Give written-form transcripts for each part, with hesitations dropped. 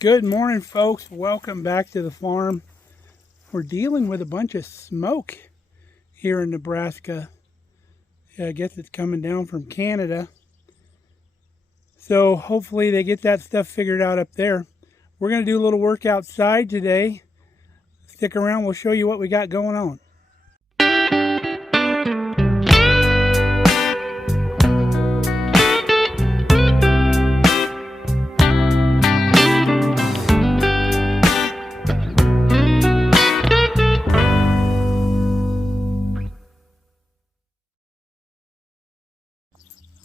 Good morning, folks. Welcome back to the farm. We're dealing with a bunch of smoke here in Nebraska. I guess it's coming down from Canada. So hopefully they get that stuff figured out up there. We're going to do a little work outside today. Stick around, we'll show you what we got going on.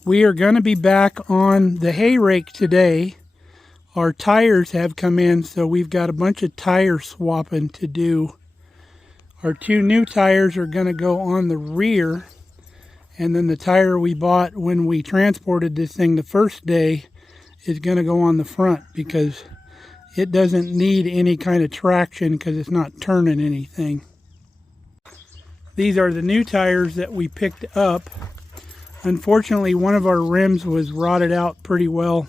We are going to be back on the hay rake today. Our tires have come in, so we've got a bunch of tire swapping to do. Our two new tires are going to go on the rear, and then the tire we bought when we transported this thing the first day is going to go on the front because it doesn't need any kind of traction because it's not turning anything. These are the new tires that we picked up. Unfortunately, one of our rims was rotted out pretty well,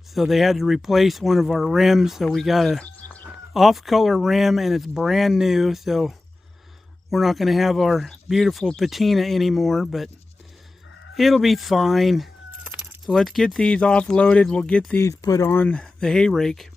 so they had to replace one of our rims. So we got a off-color rim, and it's brand new, so we're not going to have our beautiful patina anymore, but it'll be fine. So let's get these offloaded. We'll get these put on the hay rake.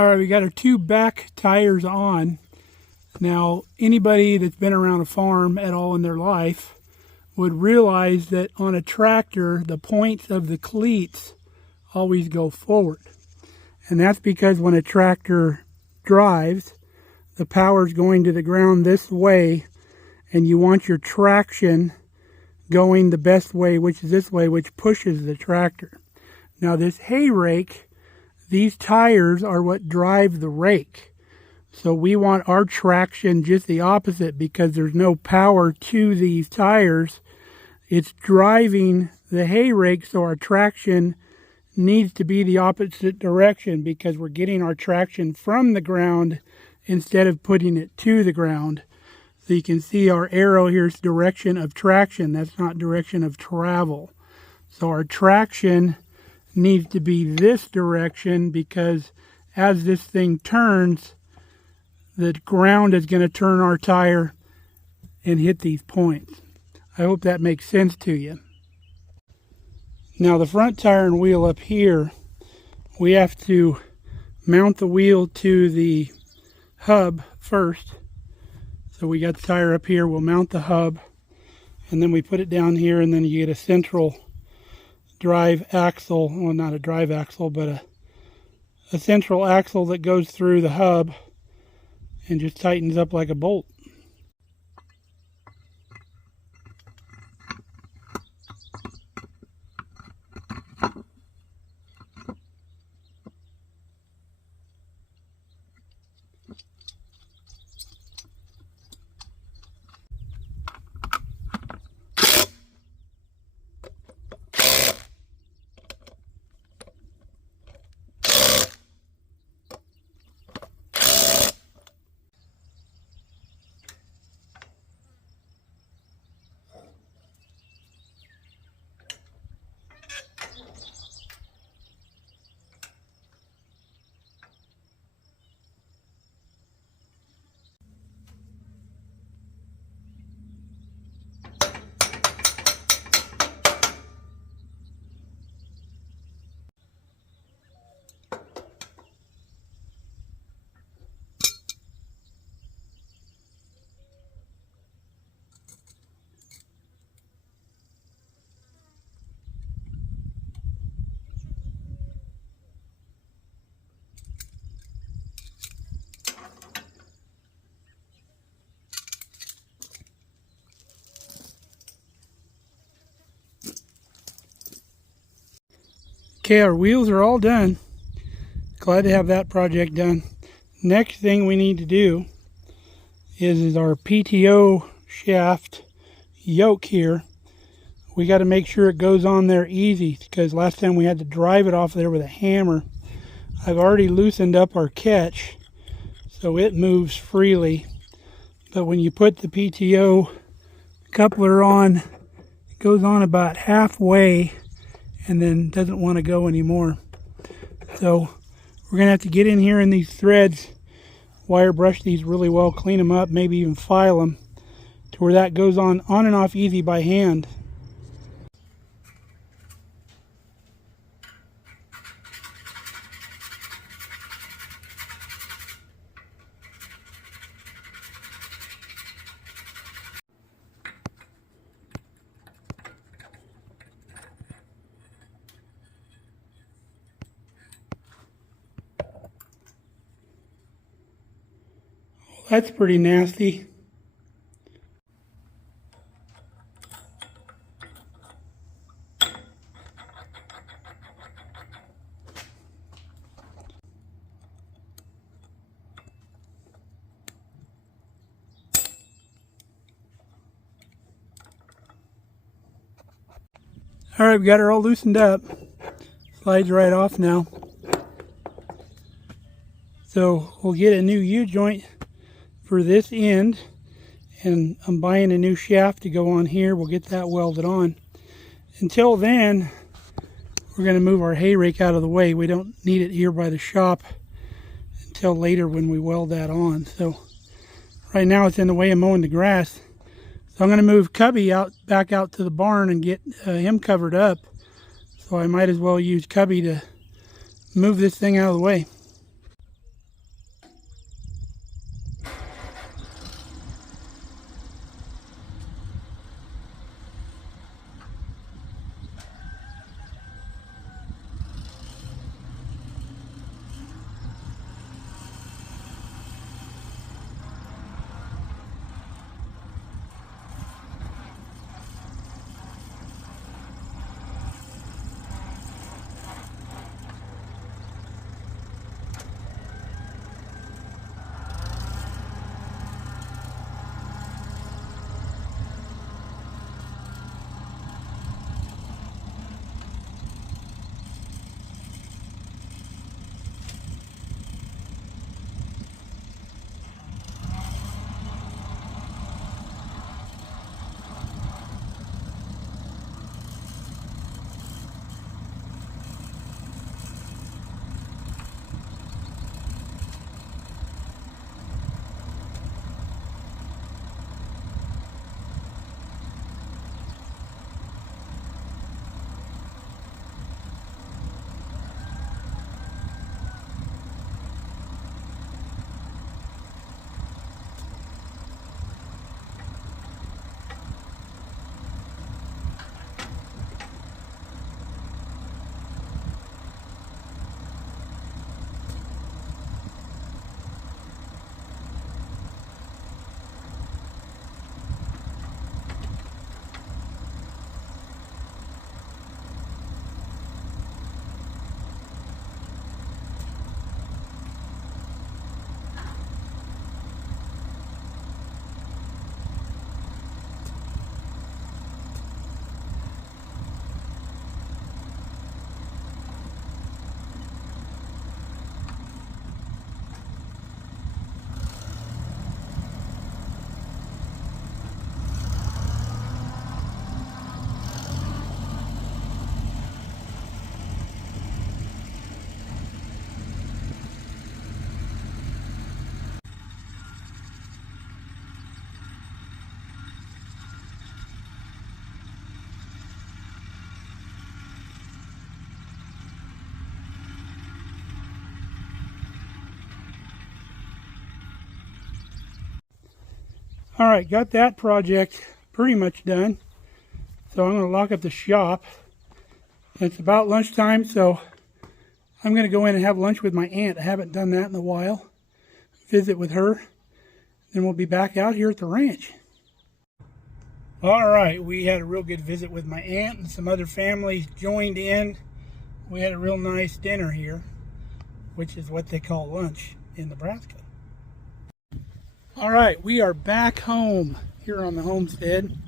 All right, we got our two back tires on. Now, anybody that's been around a farm at all in their life would realize that on a tractor, the points of the cleats always go forward. And that's because when a tractor drives, the power's going to the ground this way, and you want your traction going the best way, which is this way, which pushes the tractor. Now, this hay rake, these tires are what drive the rake. So we want our traction just the opposite because there's no power to these tires. It's driving the hay rake, so our traction needs to be the opposite direction because we're getting our traction from the ground instead of putting it to the ground. So you can see our arrow here is direction of traction. That's not direction of travel. So our traction needs to be this direction because as this thing turns, the ground is going to turn our tire and hit these points. I hope that makes sense to you. Now the front tire and wheel up here, we have to mount the wheel to the hub first. So we got the tire up here, we'll mount the hub, and then we put it down here, and then you get a central drive axle, well, not a drive axle, but a central axle that goes through the hub and just tightens up like a bolt. Okay, our wheels are all done. Glad to have that project done. Next thing we need to do is our PTO shaft yoke here. We got to make sure it goes on there easy, because last time we had to drive it off there with a hammer. I've already loosened up our catch so it moves freely, but when you put the PTO coupler on, it goes on about halfway and then doesn't want to go anymore. So we're gonna have to get in here in these threads, wire brush these really well, clean them up, maybe even file them to where that goes on and off easy by hand. That's pretty nasty. All right, we got her all loosened up. Slides right off now. So we'll get a new U-joint for this end, and I'm buying a new shaft to go on here. We'll get that welded on. Until then, we're going to move our hay rake out of the way. We don't need it here by the shop until later when we weld that on. So right now it's in the way of mowing the grass. So I'm going to move Cubby back out to the barn and get him covered up. So I might as well use Cubby to move this thing out of the way. All right, got that project pretty much done. So I'm going to lock up the shop. It's about lunchtime, so I'm going to go in and have lunch with my aunt. I haven't done that in a while. Visit with her. Then we'll be back out here at the ranch. All right, we had a real good visit with my aunt, and some other families joined in. We had a real nice dinner here, which is what they call lunch in Nebraska. All right, we are back home here on the homestead.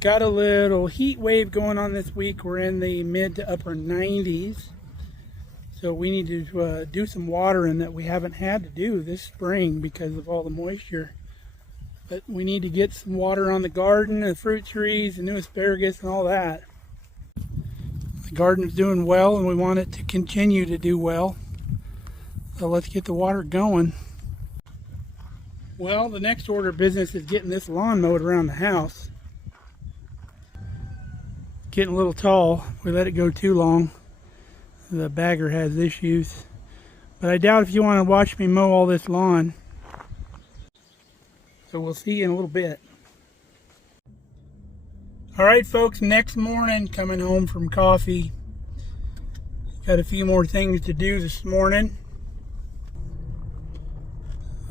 Got a little heat wave going on this week. We're in the mid to upper 90s. So we need to do some watering that we haven't had to do this spring because of all the moisture. But we need to get some water on the garden, the fruit trees, the new asparagus and all that. The garden's doing well and we want it to continue to do well. So let's get the water going. Well, the next order of business is getting this lawn mowed around the house. Getting a little tall. We let it go too long. The bagger has issues. But I doubt if you want to watch me mow all this lawn. So we'll see you in a little bit. Alright folks, next morning, coming home from coffee. Got a few more things to do this morning.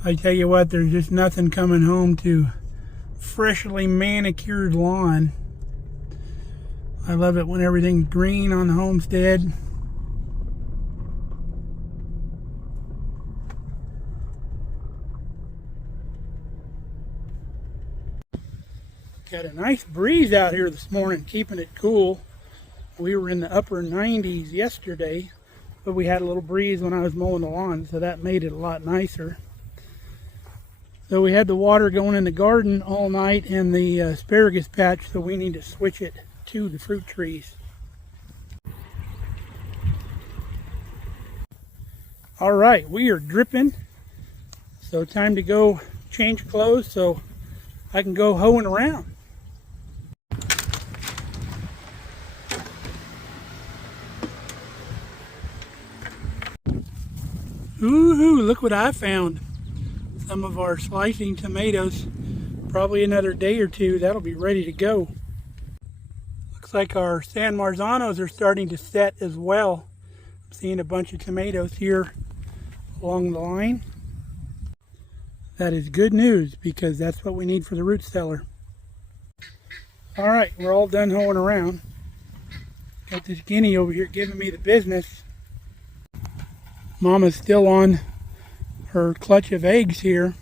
I tell you what, there's just nothing coming home to freshly manicured lawn. I love it when everything's green on the homestead. Got a nice breeze out here this morning, keeping it cool. We were in the upper 90s yesterday, but we had a little breeze when I was mowing the lawn, so that made it a lot nicer. So we had the water going in the garden all night in the asparagus patch, so we need to switch it to the fruit trees. All right, we are dripping, so time to go change clothes so I can go hoeing around. Ooh, look what I found. Some of our slicing tomatoes. Probably another day or two, that'll be ready to go. Looks like our San Marzanos are starting to set as well. I'm seeing a bunch of tomatoes here along the line. That is good news because that's what we need for the root cellar. All right, we're all done hoeing around. Got this guinea over here giving me the business. Mama's still on her clutch of eggs here.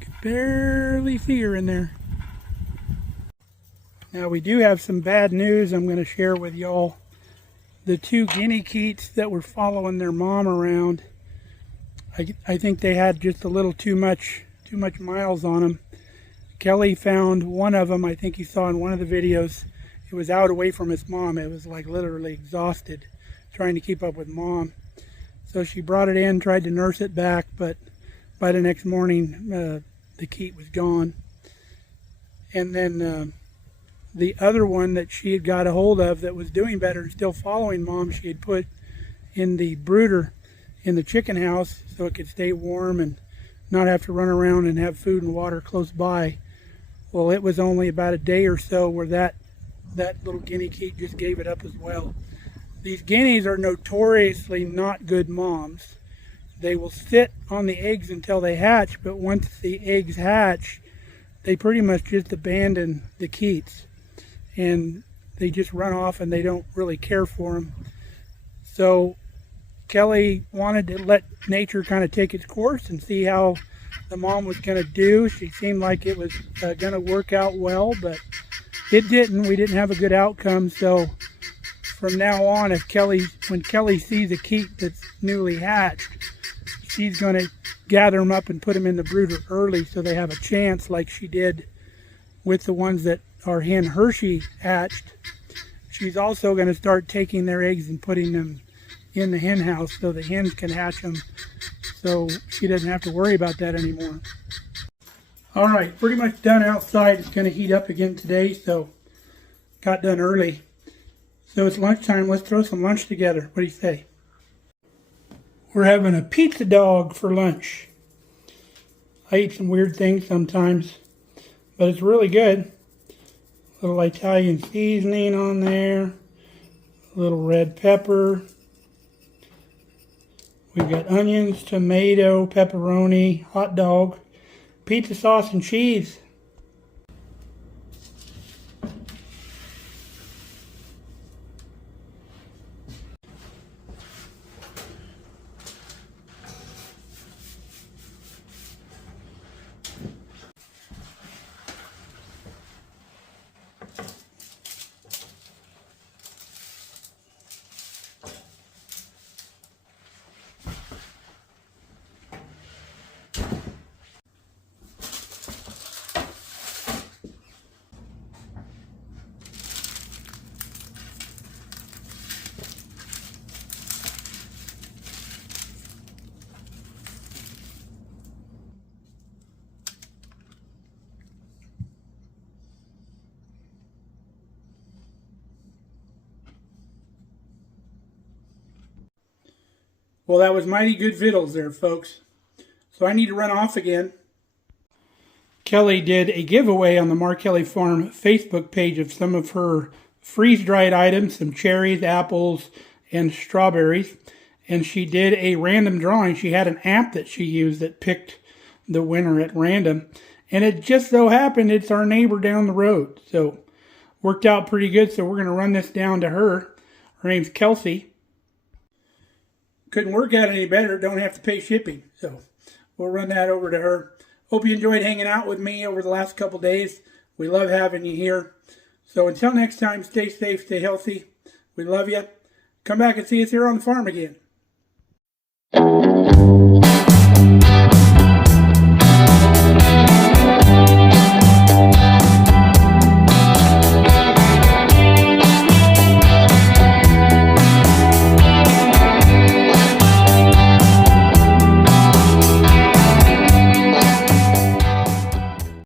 Can barely see her in there. Now we do have some bad news I'm going to share with y'all. The two guinea keats that were following their mom around, I think they had just a little too much miles on them. Kelly found one of them, I think you saw in one of the videos. It was out away from its mom. It was like literally exhausted trying to keep up with mom. So she brought it in, tried to nurse it back, but by the next morning, the keat was gone. And then the other one that she had got a hold of that was doing better and still following mom, she had put in the brooder in the chicken house so it could stay warm and not have to run around and have food and water close by. Well, it was only about a day or so where that little guinea keat just gave it up as well. These guineas are notoriously not good moms. They will sit on the eggs until they hatch, but once the eggs hatch, they pretty much just abandon the keats. And they just run off and they don't really care for them. So Kelly wanted to let nature kind of take its course and see how the mom was going to do. She seemed like it was going to work out well, but it didn't. We didn't have a good outcome. So from now on, when Kelly sees a keat that's newly hatched, she's going to gather them up and put them in the brooder early so they have a chance, like she did with the ones that our hen Hershey hatched. She's also going to start taking their eggs and putting them in the hen house so the hens can hatch them, so she doesn't have to worry about that anymore. All right, pretty much done outside. It's going to heat up again today, so got done early. So it's lunchtime. Let's throw some lunch together. What do you say? We're having a pizza dog for lunch. I eat some weird things sometimes, but it's really good. A little Italian seasoning on there, a little red pepper. We've got onions, tomato, pepperoni, hot dog, pizza sauce, and cheese. Well, that was mighty good victuals there, folks. So I need to run off again. Kelly did a giveaway on the Markelly Farm Facebook page of some of her freeze-dried items, some cherries, apples, and strawberries. And she did a random drawing. She had an app that she used that picked the winner at random. And it just so happened it's our neighbor down the road. So worked out pretty good. So we're going to run this down to her. Her name's Kelsey. Couldn't work out any better. Don't have to pay shipping. So we'll run that over to her. Hope you enjoyed hanging out with me over the last couple days. We love having you here. So until next time, stay safe, stay healthy. We love you. Come back and see us here on the farm again.